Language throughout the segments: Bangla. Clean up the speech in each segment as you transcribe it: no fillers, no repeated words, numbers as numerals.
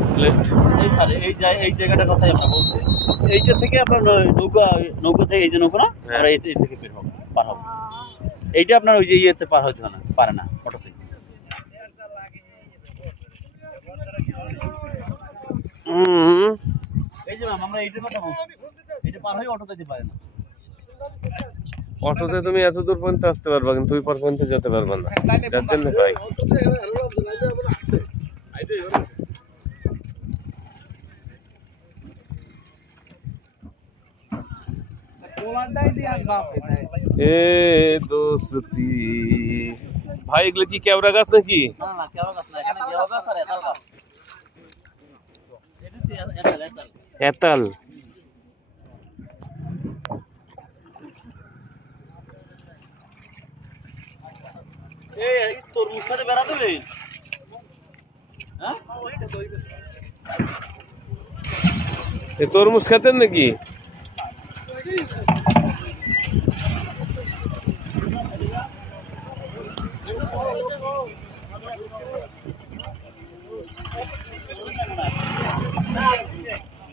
এক্সিলেন্ট। এই স্যার এই জায়গাটার কথাই আমরা বলছি। এইটা থেকে আপনার নৌকা থেকে এই যে নৌকা না, আমরা এই থেকে পার হবো। এইটা আপনার ওই যে ইয়েতে পার হতে পারে না অটোতে। এই যে ম্যাম আমরা এইটার কথা বলছি, এটা পার হয়ে অটো যেতে পারে না। অটোতে তুমি এত দূর পর্যন্ত আসতে পারবা, কিন্তু ওই পার পর্যন্ত যেতে পারবা না। যার জন্য ভাই এ দোস্তি ভাই, এগুলো কি কেওড়া গাছ নাকি? না না, কেওড়া গাছ না, এখানে কেওড়া গাছ আর এতাল গাছ। এতাল। এই তরমুজ খাতে বেড়াতে হবে। হ্যাঁ এ তরমুজ খাতেন নাকি?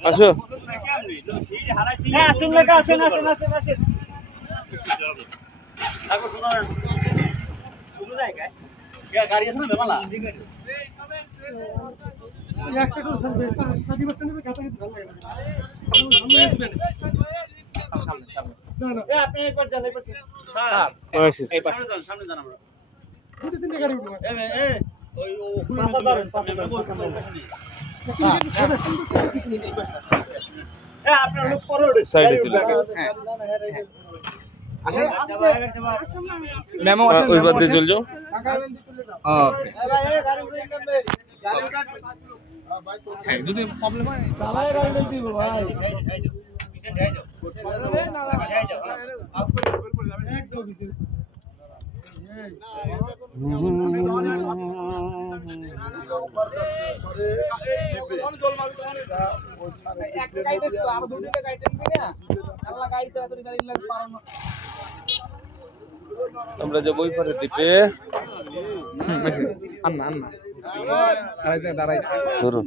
আসো আসুন লেখা, আসুন আসুন আসুন আসুন। গাড়ি আছে না বেমালা? আপনি একবার যান, সামনে যান। আমরা ওই বাদ দিয়ে চল যাও। যদি প্রবলেম হয় আমরা যাবো ওই পারে দ্বীপে। আন্না আন্না দাঁড়াইছে ধরো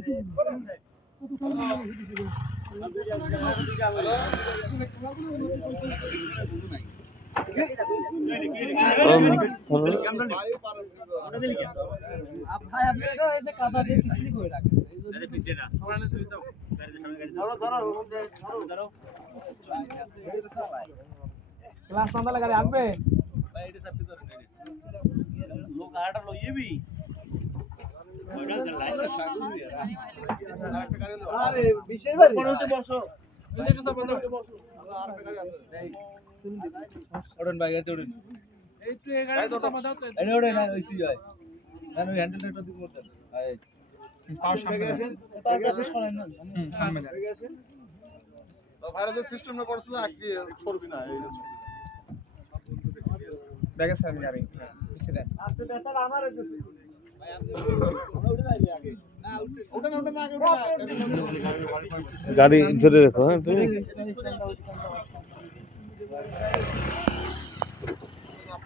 গাড়ি আসবে লোক আটা লইবি। আরে বিশেষ বাড়ি বসো। ওড়ন ভাই গাড়ি ওড়ন। এই তো এই গাড়ি তো মাথাও তো। এই ওড়ে না ওই তুই যায়। জানো হ্যান্ডেলটা একটু দিক করতে। এই পাশ সামনে গেছেন। তার কাছে সরেন না। সামনে গেছেন। তো ভাইরাদের সিস্টেমে করছে না কি করবি না এই ব্যাগে সামনে গাড়ি পিছে দেন। আস্তে বেটা আমার হইছে। ভাই আপনি উঠে যাইলে আগে। না উঠে না আগে গাড়ি ধরে রাখো। হ্যাঁ তুমি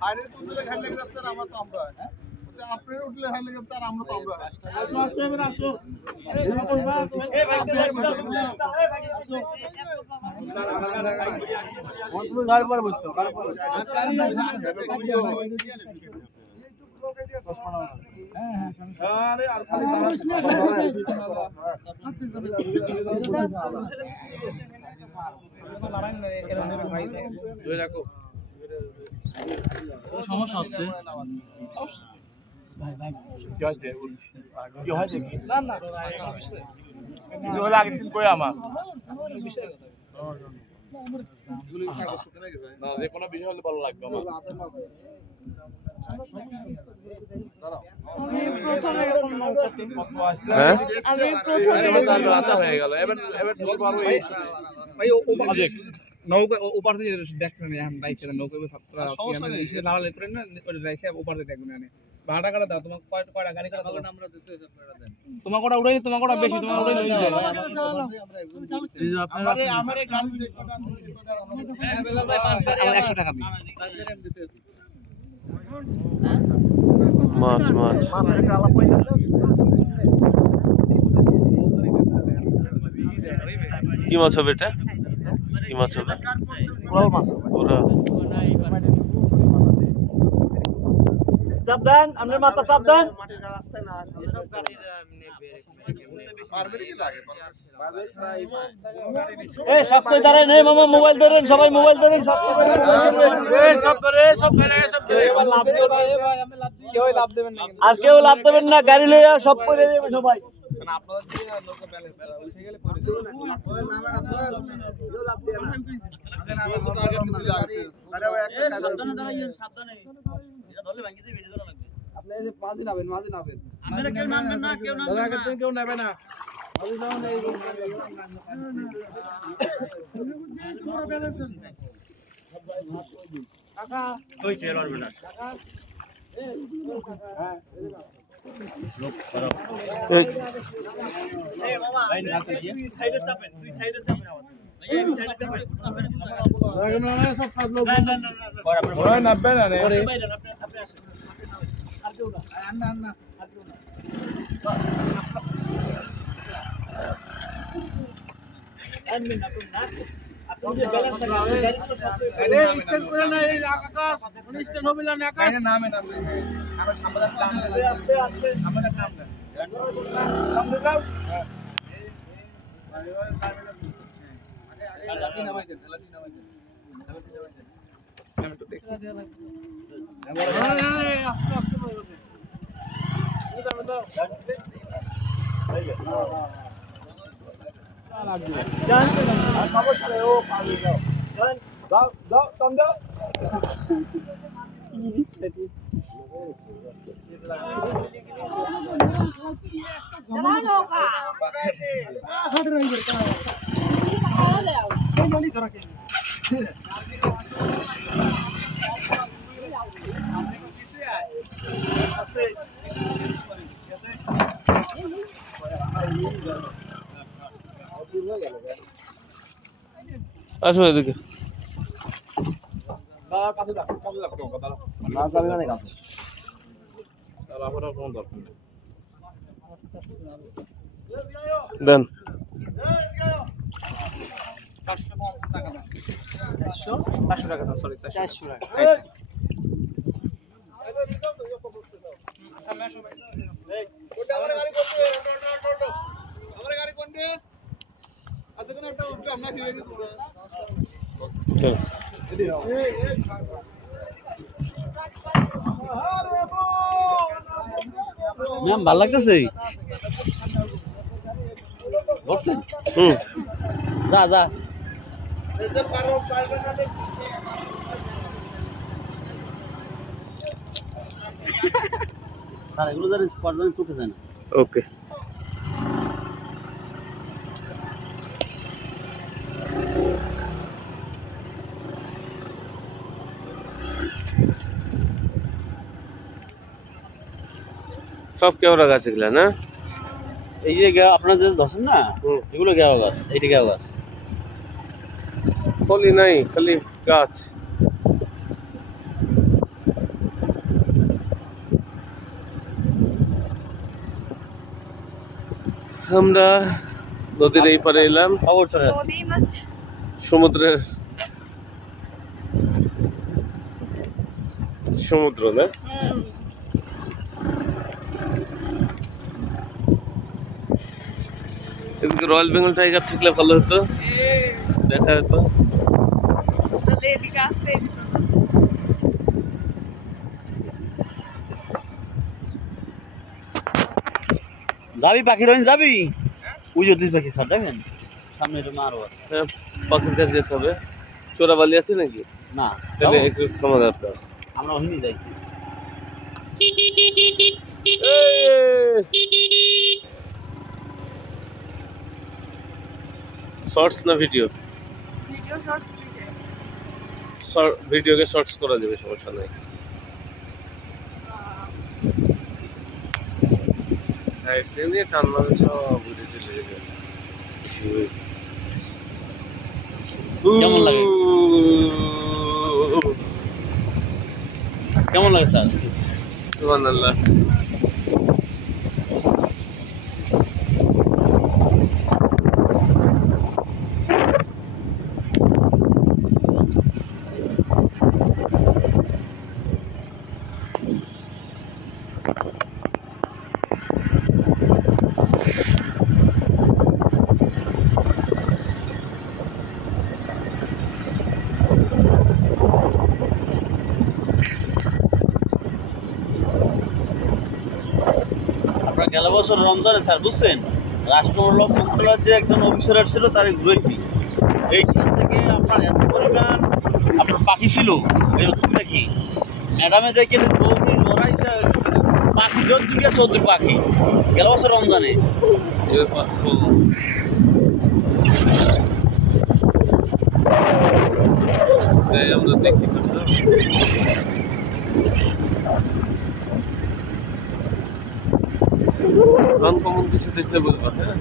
বাইরে তুললে খালি লাগে স্যার, আমার তো আমরা হ্যাঁ আপনি উঠলে খালি লাগে স্যার, আমরা তো আমরা আসো আসো এবার আসো। এই ভাই আসো অন্তত গাড়ি পরে বসতো গাড়ি পরে আরে আর খালি দুই রাখো। সমস্যা হচ্ছে ভাই ভাই কি হয়েছে কি হয়েছে কি না না কি হলো আগের দিন কই আমার না যে কোনো বিষয় হলে ভালো লাগবে আমার। হয়ে গেল এবার নৌকা ওপার থেকে দেখবেন বাইকে নৌকা লাল করে না রেখে ওপার থেকে দেখবেন ভাড়া টাকা দাও। তোমার কয়টা গাড়ি করা আমরা তোমার কটা উড়াই, তোমার কটা বেশি, তোমার উড়াই নিয়ে যাবে। আমার এই গাড়ি 100 টাকা দিই। মাছ মাছ কি মাছ হবে এটা? কি মাছ হবে? বড় মাছ পুরা চাপ দেন, আপনার মাথা চাপ দেন। এই সপ্তাহে দাঁড়ায় নেই মামা, মোবাইল ধরেন, সবাই মোবাইল ধরেন, আর কেউ লাভ দেবেন না, গাড়ি লইয়া সব করে যাবে সবাই। কেউ নেবে না। আসো এদিকে। দেন ভাল লাগতেছে। যা যা এগুলো চোখে যায় না। ওকে সব কেওড়া গাছ এগুলা না? এই যে আপনার যে ধরছেন না, এগুলো গেওয়া গাছ, এইটা গেওয়া গাছ। ফলি নাই, খালি গাছ। আমরা নদীর এই পারে এলাম, খবর চলে সমুদ্রের সমুদ্র না? এদিকে রয়্যাল বেঙ্গল টাইগার থাকলে ভালো হতো, দেখা যেত। যাবি পাখি রইন যাবি, ওই জ্যোতিষ পাখি সব দেখেন সামনে এটা আরো আছে। হ্যাঁ, পাখির কাছে যেতে হবে। চোরাবালি আছে নাকি? না, তাহলে একটু ক্ষমা দরকার। আমরা ওখানে যাই। শর্টস না ভিডিও? ভিডিওকে শর্টস করা যাবে, সমস্যা নাই। সাইড দিয়ে টান মারে সব উড়ে চলে যাবে। কেমন লাগে? কেমন লাগে স্যার? সুবহানাল্লাহ। আমরা গেল বছর রমজানে স্যার বুঝছেন রাষ্ট্রমূলক মন্ত্রণালয়ের যে একজন অফিসার ছিল তারে ঘুরেছি এইখান থেকে আপনার এত পরিমাণ আপনার পাখি ছিল দেখি ম্যাডামে দেখে বৌদি লড়াইছে পাখি যদ্দুকে চৌদ্দুর পাখি গেল বছর রমজানে আমরা দেখি কমন কিছু দেখলে বলবা হ্যাঁ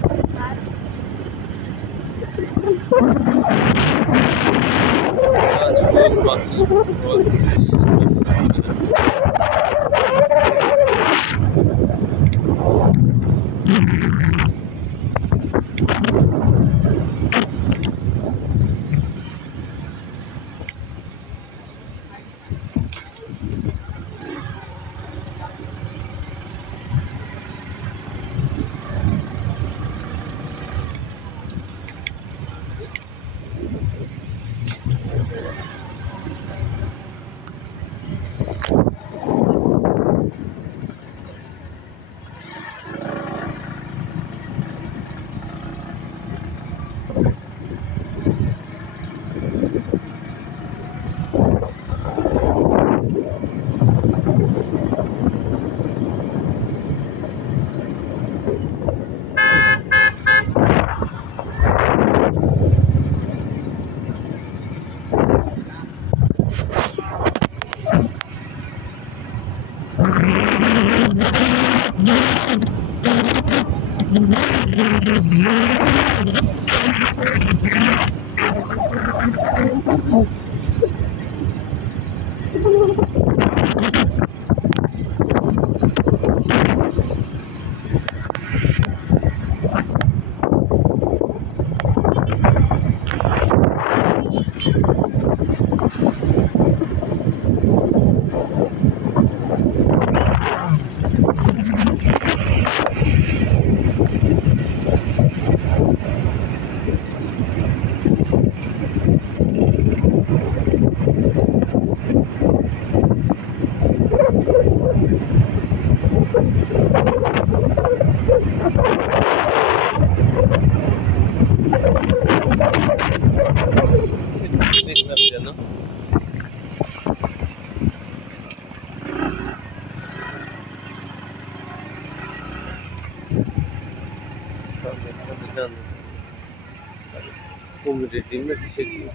কুমিরের ডিম না কিসের ডিম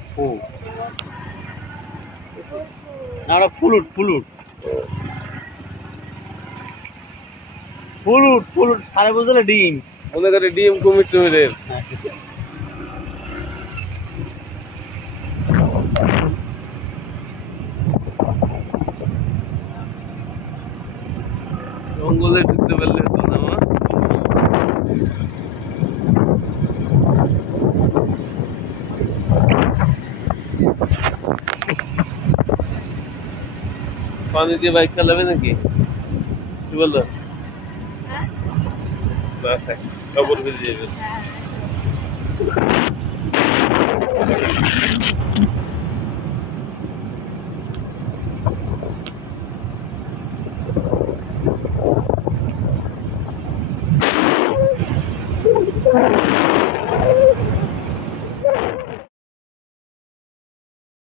না ফুলুট ফুলুট ফুলুট ফুলুট সারে বুঝলে ডিম মনে করে ডিম কুমির টুমিরের জঙ্গলে ঢুকতে পারলে হতো না মা পানি দিয়ে বাইক চালাবে নাকি কি বলতো কাপড় ভিজে যাবে